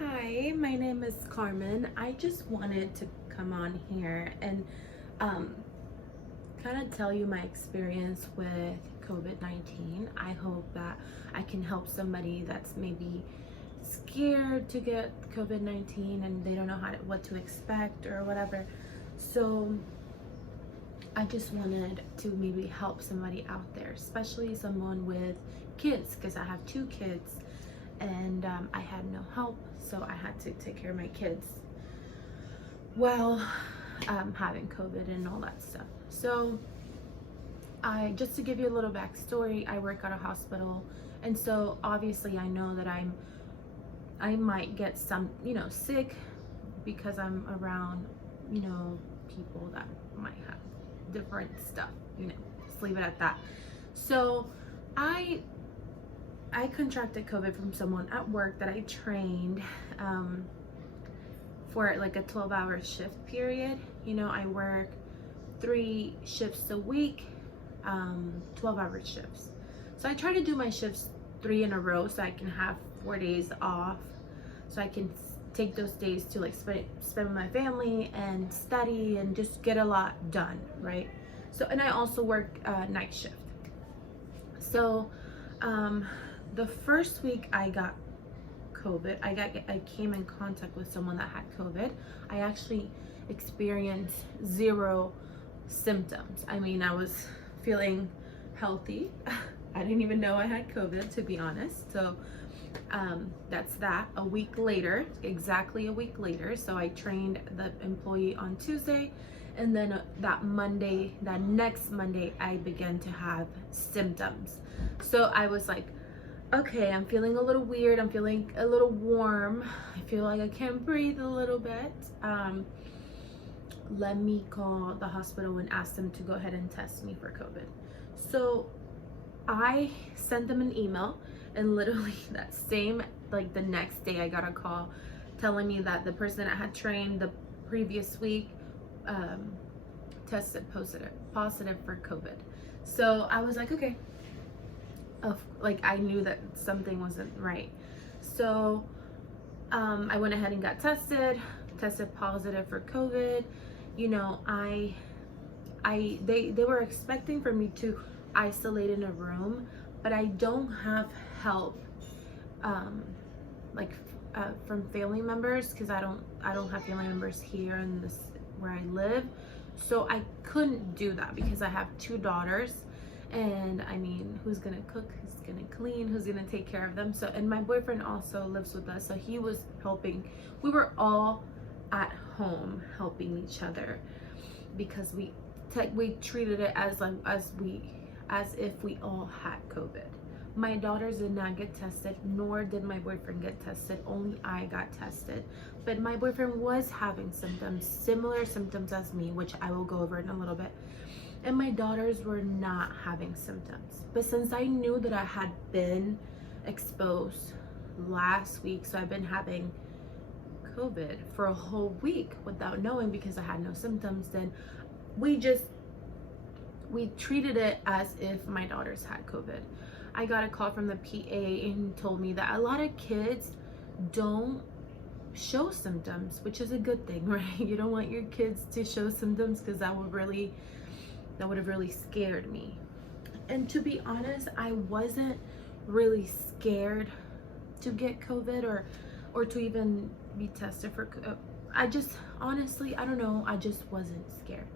Hi, my name is Carmen. I just wanted to come on here and um, kind of tell you my experience with COVID-19. I hope that I can help somebody that's maybe scared to get COVID-19 and they don't know what to expect or whatever. So I just wanted to maybe help somebody out there, especially someone with kids, because I have two kids and I had no help, so I had to take care of my kids while having COVID and all that stuff. So I just to give you a little backstory, I work at a hospital, and so obviously I know that I might get some sick because I'm around people that might have different stuff, just leave it at that. So I contracted COVID from someone at work that I trained for like a 12-hour shift period. I work 3 shifts a week, 12-hour shifts. So I try to do my shifts 3 in a row so I can have 4 days off, so I can take those days to like spend with my family and study and just get a lot done, right? So, and I also work night shift. So the first week I got COVID, I came in contact with someone that had COVID. I actually experienced 0 symptoms. I mean, I was feeling healthy. I didn't even know I had COVID, to be honest. So that's that. A week later, exactly a week later, so I trained the employee on Tuesday, and then that next Monday, I began to have symptoms. So I was like, okay, I'm feeling a little weird. I'm feeling a little warm. I feel like I can't breathe a little bit. Let me call the hospital and ask them to go ahead and test me for COVID. So I sent them an email, and literally the next day I got a call telling me that the person I had trained the previous week tested positive for COVID. So I was like, okay. I knew that something wasn't right. So I went ahead and got tested positive for COVID. They were expecting for me to isolate in a room, but I don't have help from family members, because I don't have family members here in this where I live. So I couldn't do that because I have 2 daughters, and I mean, who's gonna cook, who's gonna clean, who's gonna take care of them? So, and my boyfriend also lives with us, so he was helping. We were all at home helping each other because we treated it as if we all had COVID. My daughters did not get tested, nor did my boyfriend get tested. Only I got tested. But my boyfriend was having symptoms, similar symptoms as me, which I will go over in a little bit. And my daughters were not having symptoms. But since I knew that I had been exposed last week, so I've been having COVID for a whole week without knowing because I had no symptoms, then we treated it as if my daughters had COVID. I got a call from the PA and told me that a lot of kids don't show symptoms, which is a good thing, right? You don't want your kids to show symptoms, because that would have really scared me. And to be honest, I wasn't really scared to get COVID or to even be tested for I just honestly, I don't know, I just wasn't scared.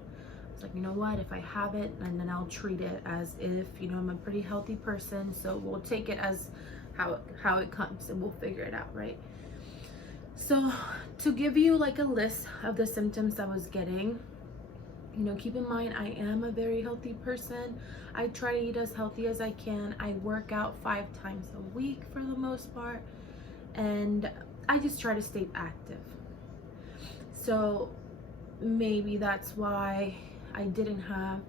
It's like, you know what, if I have it, and then I'll treat it as if, I'm a pretty healthy person, so we'll take it as how it comes, and we'll figure it out, right? So to give you like a list of the symptoms I was getting, keep in mind, I am a very healthy person. I try to eat as healthy as I can. I work out 5 times a week for the most part, and I just try to stay active. So maybe that's why I didn't have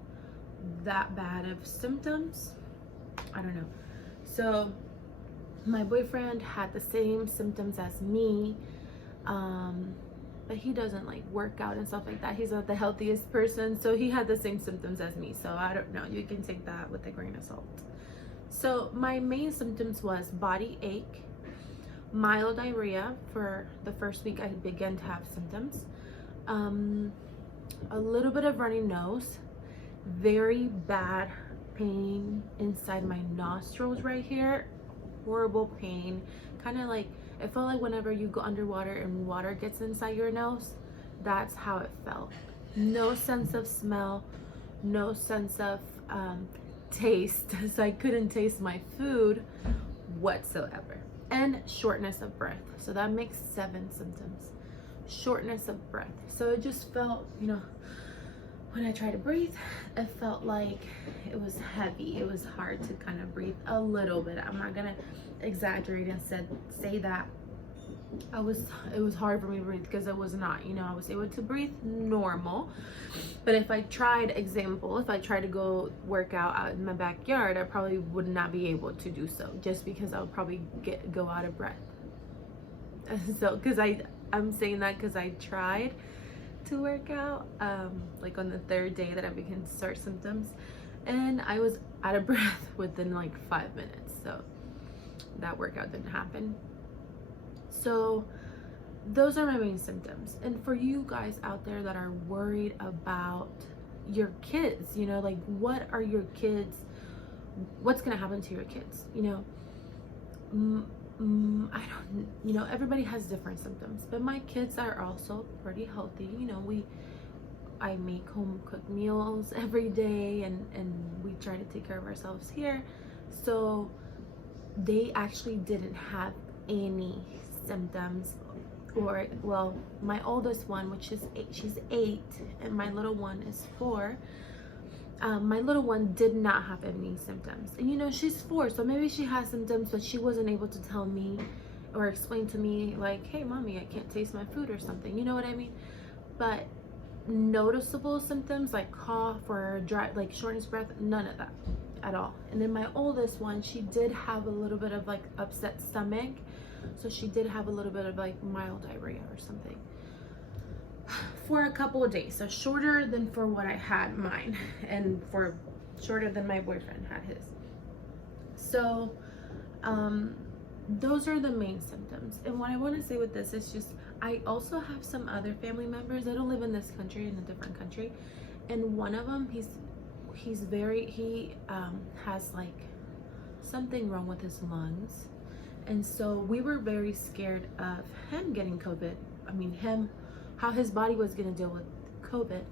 that bad of symptoms. I don't know. So my boyfriend had the same symptoms as me, but he doesn't like work out and stuff like that. He's not the healthiest person, so he had the same symptoms as me. So I don't know, you can take that with a grain of salt. So my main symptoms was body ache, mild diarrhea for the first week. I began to have symptoms. A little bit of runny nose, very bad pain inside my nostrils right here, horrible pain, kind of like it felt like whenever you go underwater and water gets inside your nose. That's how it felt. No sense of smell, no sense of taste, so I couldn't taste my food whatsoever. And shortness of breath, so that makes 7 symptoms. Shortness of breath, so it just felt, when I tried to breathe, it felt like it was heavy. It was hard to kind of breathe a little bit. I'm not gonna exaggerate and say that it was hard for me to breathe, because it was not, I was able to breathe normal. But if I tried to go work out in my backyard, I probably would not be able to do so, just because I would probably go out of breath. So because I'm saying that because I tried to work out like on the 3rd day that I began to start symptoms, and I was out of breath within like 5 minutes, so that workout didn't happen. So those are my main symptoms. And for you guys out there that are worried about your kids, like what are your kids, what's gonna happen to your kids, I don't, everybody has different symptoms, but my kids are also pretty healthy. I make home cooked meals every day, and we try to take care of ourselves here. So they actually didn't have any symptoms, or well, my oldest one, which is 8, she's 8, and my little one is 4. My little one did not have any symptoms, and she's 4, so maybe she has symptoms, but she wasn't able to tell me or explain to me like, hey mommy, I can't taste my food or something, you know what I mean? But noticeable symptoms like cough or dry, like shortness of breath, none of that at all. And then my oldest one, she did have a little bit of like upset stomach, so she did have a little bit of like mild diarrhea or something for a couple of days, so shorter than for what I had mine, and for shorter than my boyfriend had his. So those are the main symptoms. And what I want to say with this is just, I also have some other family members. I don't live in this country, in a different country, and one of them, he has like something wrong with his lungs, and so we were very scared of him getting COVID. I mean, how his body was going to deal with COVID.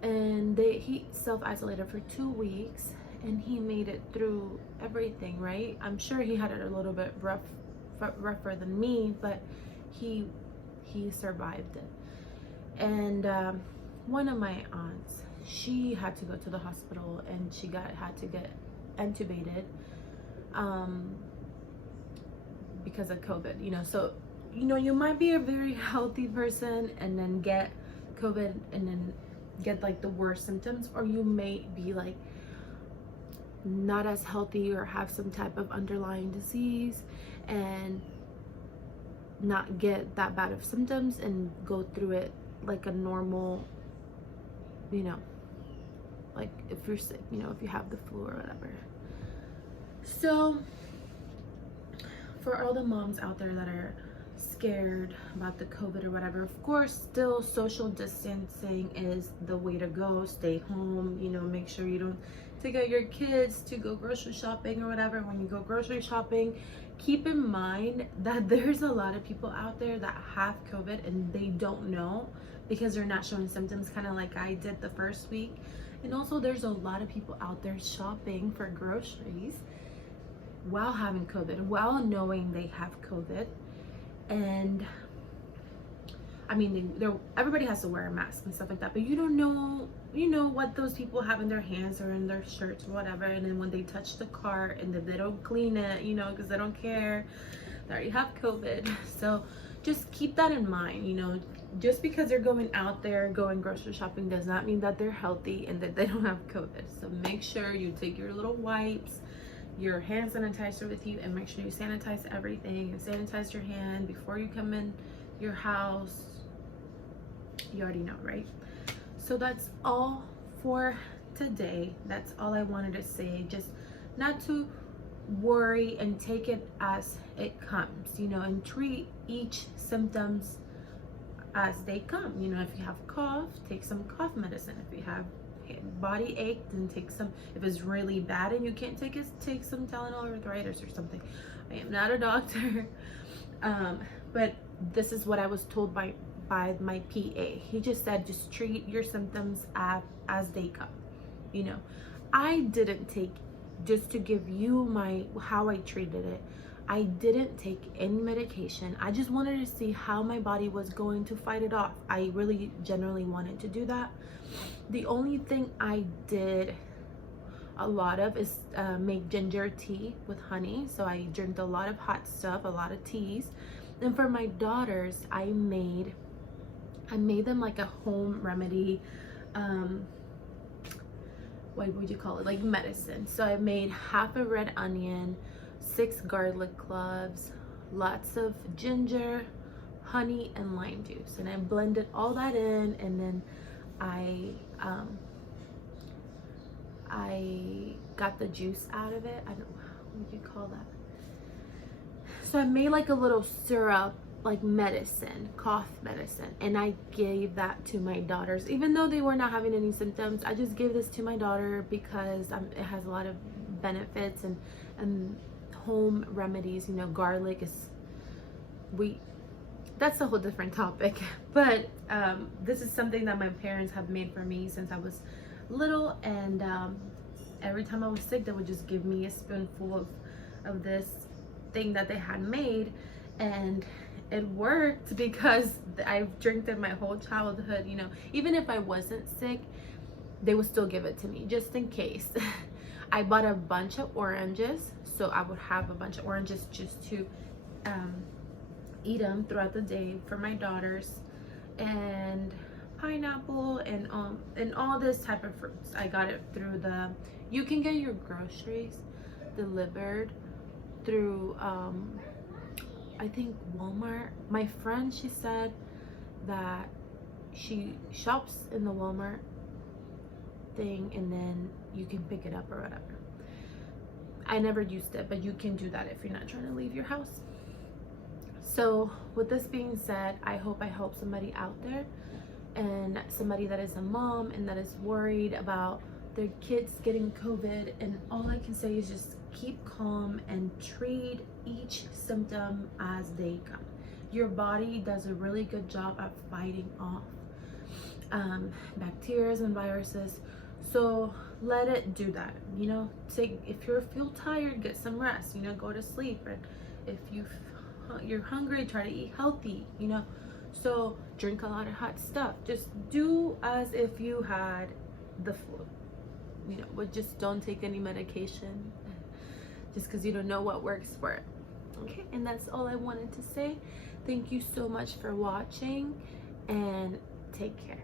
And he self-isolated for 2 weeks, and he made it through everything, right? I'm sure he had it a little bit rougher than me, but he survived it. And one of my aunts, she had to go to the hospital, and she had to get intubated because of COVID, so you might be a very healthy person and then get COVID and then get like the worst symptoms, or you may be like not as healthy or have some type of underlying disease and not get that bad of symptoms and go through it like a normal, like if you're sick, if you have the flu or whatever. So for all the moms out there that are scared about the COVID or whatever, of course, still social distancing is the way to go. Stay home, make sure you don't take out your kids to go grocery shopping or whatever. When you go grocery shopping, keep in mind that there's a lot of people out there that have COVID and they don't know because they're not showing symptoms, kind of like I did the first week. And also there's a lot of people out there shopping for groceries while having COVID, while knowing they have COVID. And I mean, everybody has to wear a mask and stuff like that, but you don't know, what those people have in their hands or in their shirts or whatever. And then when they touch the cart and if they don't clean it, because they don't care, they already have COVID. So just keep that in mind. Just because they're going out there, going grocery shopping, does not mean that they're healthy and that they don't have COVID. So make sure you take your little wipes, your hand sanitizer with you, and make sure you sanitize everything and sanitize your hand before you come in your house. You already know, right? So that's all for today. That's all I wanted to say. Just not to worry and take it as it comes, you know, and treat each symptoms as they come. You know, if you have cough, take some cough medicine. If you have body ache, then take some. If it's really bad and you can't take it, take some Tylenol or arthritis or something. I am not a doctor, but this is what I was told by my PA. He just said, just treat your symptoms as they come. You know, I didn't take, just to give you how I treated it, I didn't take any medication. I just wanted to see how my body was going to fight it off. I really generally wanted to do that. The only thing I did a lot of is make ginger tea with honey. So I drank a lot of hot stuff, a lot of teas. And for my daughters, I made them like a home remedy, what would you call it, like medicine. So I made half a red onion, 6 garlic cloves, lots of ginger, honey, and lime juice, and I blended all that in, and then I got the juice out of it. I don't know, what do you call that? So I made like a little syrup, like medicine, cough medicine, and I gave that to my daughters. Even though they were not having any symptoms, I just gave this to my daughter because it has a lot of benefits and home remedies. You know, garlic is, that's a whole different topic, but this is something that my parents have made for me since I was little, and every time I was sick, they would just give me a spoonful of this thing that they had made, and it worked because I've drank it my whole childhood. You know, even if I wasn't sick, they would still give it to me just in case. I bought a bunch of oranges, so I would have a bunch of oranges just to eat them throughout the day for my daughters, and pineapple, and all this type of fruits. I got it through you can get your groceries delivered through I think Walmart. My friend, she said that she shops in the Walmart thing, and then you can pick it up or whatever. I never used it, but you can do that if you're not trying to leave your house. So with this being said, I hope I help somebody out there, and somebody that is a mom and that is worried about their kids getting COVID. And all I can say is just keep calm and treat each symptom as they come. Your body does a really good job at fighting off bacteria and viruses. So let it do that. You know, if you feel tired, get some rest. You know, go to sleep. And if you're hungry, try to eat healthy. You know, so drink a lot of hot stuff. Just do as if you had the flu. You know, but just don't take any medication just because you don't know what works for it. Okay, and that's all I wanted to say. Thank you so much for watching, and take care.